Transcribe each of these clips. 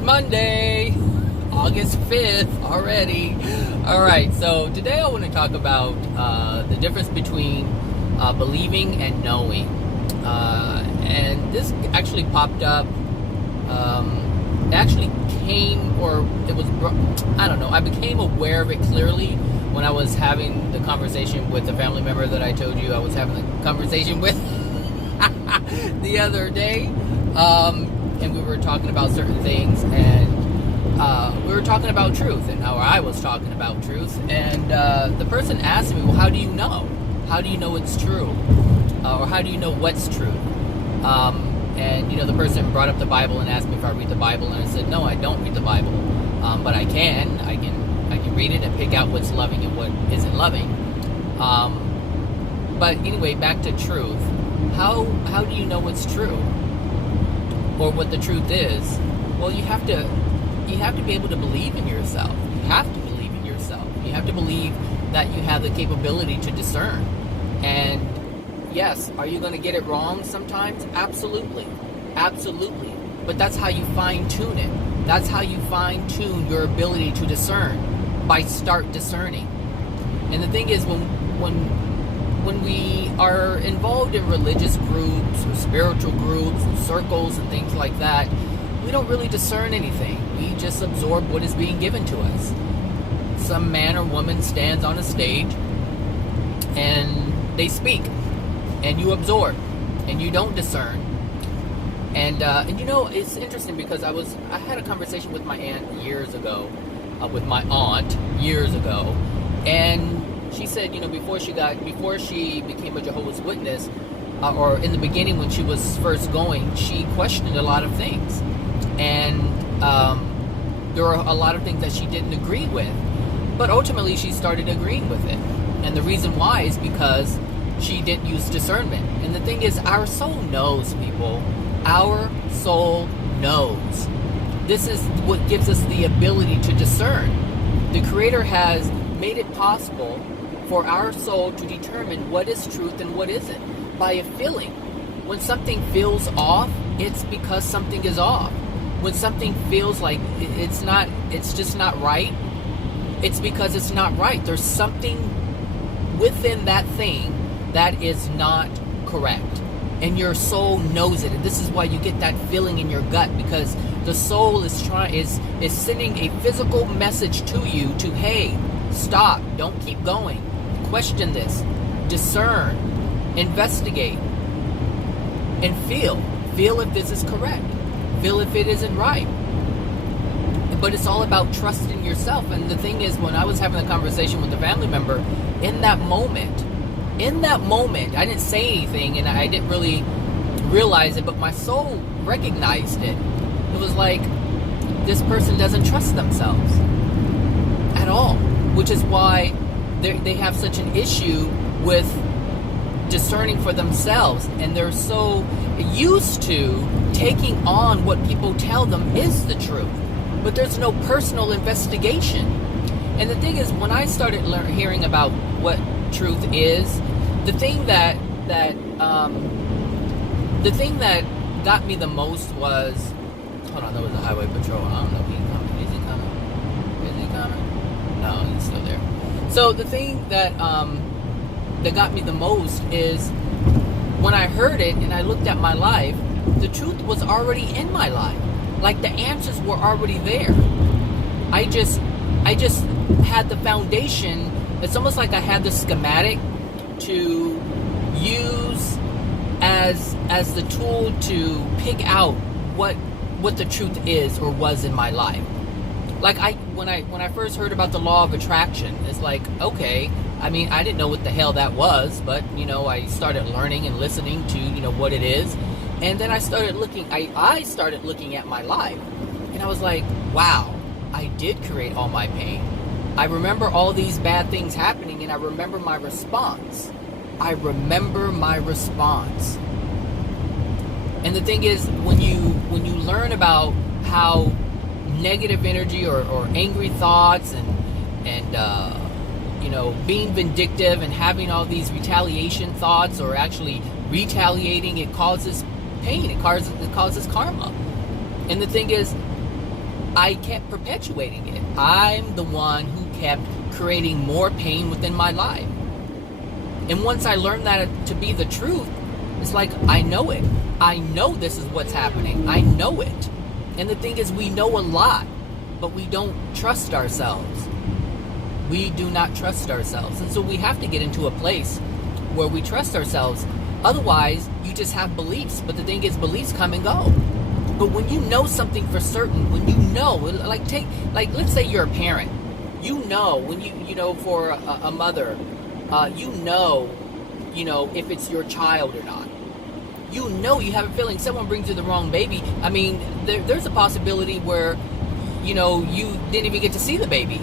is Monday, August 5th already. All right, so today I want to talk about the difference between believing and knowing. And this actually popped up. It actually came, or it was, I don't know, I became aware of it clearly when I was having the conversation with the family member that I told you I was having a conversation with the other day. And we were talking about certain things, and we were talking about truth, and how I was talking about truth. And the person asked me, well, how do you know? How do you know it's true? Or how do you know what's true? And, you know, the person brought up the Bible and asked me if I read the Bible, and I said, no, I don't read the Bible. But I can read it and pick out what's loving and what isn't loving. But anyway, back to truth. How do you know what's true? Or what the truth is? Well, you have to be able to believe in yourself. You have to believe in yourself. You have to believe that you have the capability to discern. And yes, are you going to get it wrong sometimes? Absolutely. Absolutely. But that's how you fine-tune it. That's how you fine-tune your ability to discern, by start discerning. And the thing is, when we are involved in religious groups or spiritual groups and circles and things like that, we don't really discern anything. We just absorb what is being given to us. Some man or woman stands on a stage and they speak, and you absorb, and you don't discern. And you know, it's interesting because I had a conversation with my aunt years ago, and she said, you know, before she became a Jehovah's Witness, or in the beginning when she was first going, she questioned a lot of things, and there were a lot of things that she didn't agree with, but ultimately she started agreeing with it. And the reason why is because she didn't use discernment. And the thing is, our soul knows, people. Our soul knows. This is what gives us the ability to discern. The Creator has made it possible for our soul to determine what is truth and what isn't by a feeling. When something feels off, it's because something is off. When something feels like it's just not right, it's because it's not right. There's something within that thing that is not correct. And your soul knows it. And this is why you get that feeling in your gut, because the soul is sending a physical message to you to, hey, stop, don't keep going. Question this, discern, investigate, and feel. Feel if this is correct. Feel if it isn't right. But it's all about trusting yourself. And the thing is, when I was having a conversation with a family member, in that moment, I didn't say anything, and I didn't really realize it, but my soul recognized it. It was like, this person doesn't trust themselves at all, which is why they have such an issue with discerning for themselves, and they're so used to taking on what people tell them is the truth, but there's no personal investigation. And the thing is, when I started hearing about what truth is, the thing that got me the most was, hold on, there was a highway patrol. I don't know if he's coming. Is he coming? Is he coming? No, he's still there. So the thing that got me the most is when I heard it and I looked at my life, the truth was already in my life. Like, the answers were already there. I just had the foundation. It's almost like I had the schematic to use as the tool to pick out what the truth is or was in my life. Like, when I first heard about the law of attraction, it's like, okay, I mean, I didn't know what the hell that was, but, you know, I started learning and listening to, you know, what it is. And then I started looking at my life, and I was like, wow, I did create all my pain. I remember all these bad things happening, and I remember my response. And the thing is, when you learn about how negative energy or angry thoughts and you know, being vindictive and having all these retaliation thoughts, or actually retaliating, it causes pain. It causes karma. And the thing is, I kept perpetuating it. I'm the one who kept creating more pain within my life. And once I learned that to be the truth, it's like, I know it. I know this is what's happening. I know it. And the thing is, we know a lot, but we don't trust ourselves. We do not trust ourselves. And so we have to get into a place where we trust ourselves. Otherwise, you just have beliefs. But the thing is, beliefs come and go. But when you know something for certain, when you know, let's say you're a parent. You know, when for a mother, you know, if it's your child or not. You know, you have a feeling someone brings you the wrong baby. I mean, there's a possibility where, you didn't even get to see the baby.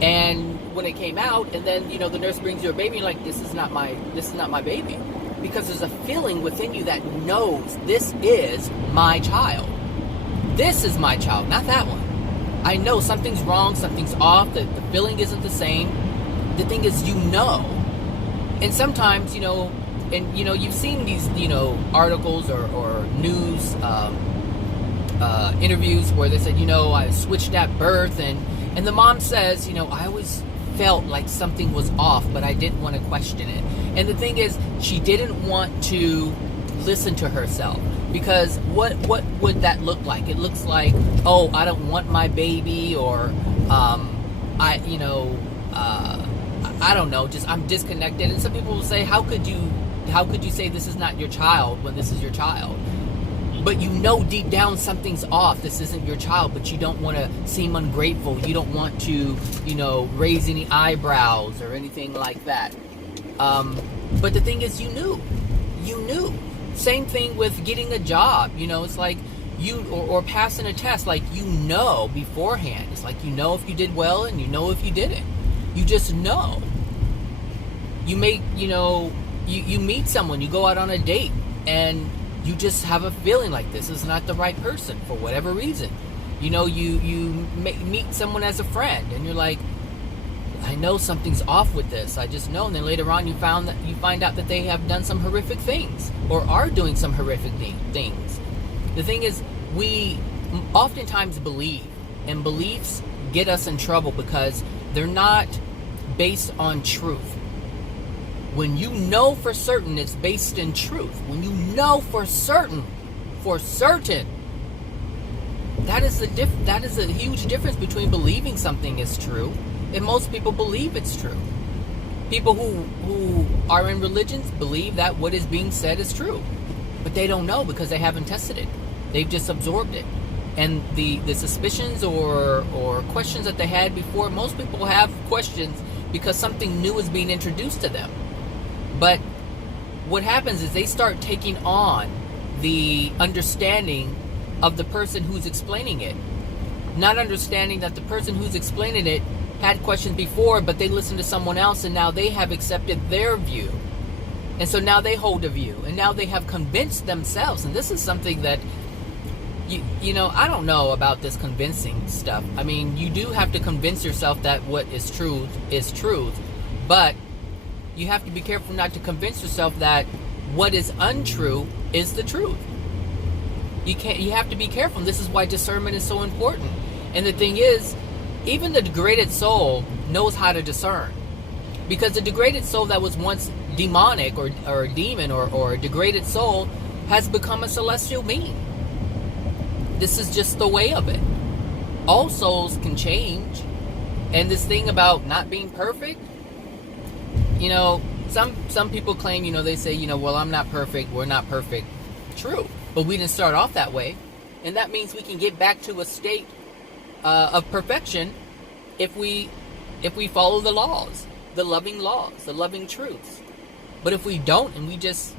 And when it came out, and then, the nurse brings you a baby, you're like, this is not my baby. Because there's a feeling within you that knows this is my child. This is my child, not that one. I know something's wrong, something's off, the feeling isn't the same. The thing is, and sometimes, you've seen these, articles or news interviews where they said, I switched at birth, and the mom says, I always felt like something was off, but I didn't want to question it. And the thing is, she didn't want to listen to herself, because what would that look like? It looks like, oh, I don't want my baby, or I don't know, just I'm disconnected. And some people will say, how could you say this is not your child when this is your child? But deep down something's off. This isn't your child, but you don't want to seem ungrateful. You don't want to, raise any eyebrows or anything like that. But the thing is, you knew. Same thing with getting a job. It's like or passing a test, like, beforehand. It's like, if you did well and if you didn't. You just know. You make, you meet someone, you go out on a date, and you just have a feeling like this is not the right person for whatever reason. You meet someone as a friend, and you're like, I know something's off with this. I just know. And then later on, you find out that they have done some horrific things, or are doing some horrific things. The thing is, we oftentimes believe, and beliefs get us in trouble because they're not based on truth. When you know for certain it's based in truth, when you know for certain, that is a huge difference between believing something is true, and most people believe it's true. People who are in religions believe that what is being said is true, but they don't know because they haven't tested it. They've just absorbed it. And the suspicions or questions that they had before, most people have questions because something new is being introduced to them. But what happens is they start taking on the understanding of the person who's explaining it, not understanding that the person who's explaining it had questions before, but they listened to someone else, and now they have accepted their view. And so now they hold a view, and now they have convinced themselves. And this is something that, I don't know about this convincing stuff. I mean, you do have to convince yourself that what is truth, but you have to be careful not to convince yourself that what is untrue is the truth. You have to be careful. This is why discernment is so important. And the thing is, even the degraded soul knows how to discern. Because the degraded soul that was once demonic or a demon or a degraded soul has become a celestial being. This is just the way of it. All souls can change. And this thing about not being perfect, some people claim, they say, well, I'm not perfect, we're not perfect. True. But we didn't start off that way. And that means we can get back to a state of perfection if we follow the laws, the loving truths. But if we don't, and we just,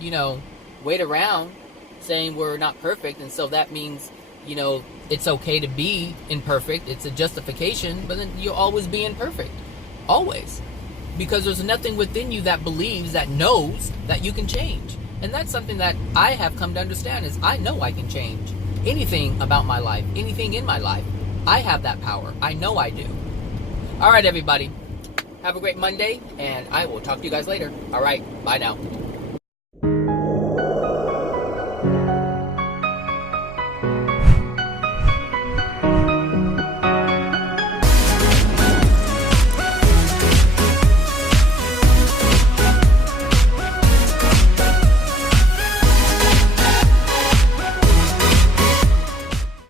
wait around saying we're not perfect, and so that means, it's okay to be imperfect, it's a justification, but then you'll always be imperfect. Always. Because there's nothing within you that believes, that knows that you can change. And that's something that I have come to understand, is I know I can change anything about my life, anything in my life. I have that power. I know I do. All right, everybody. Have a great Monday, and I will talk to you guys later. All right. Bye now.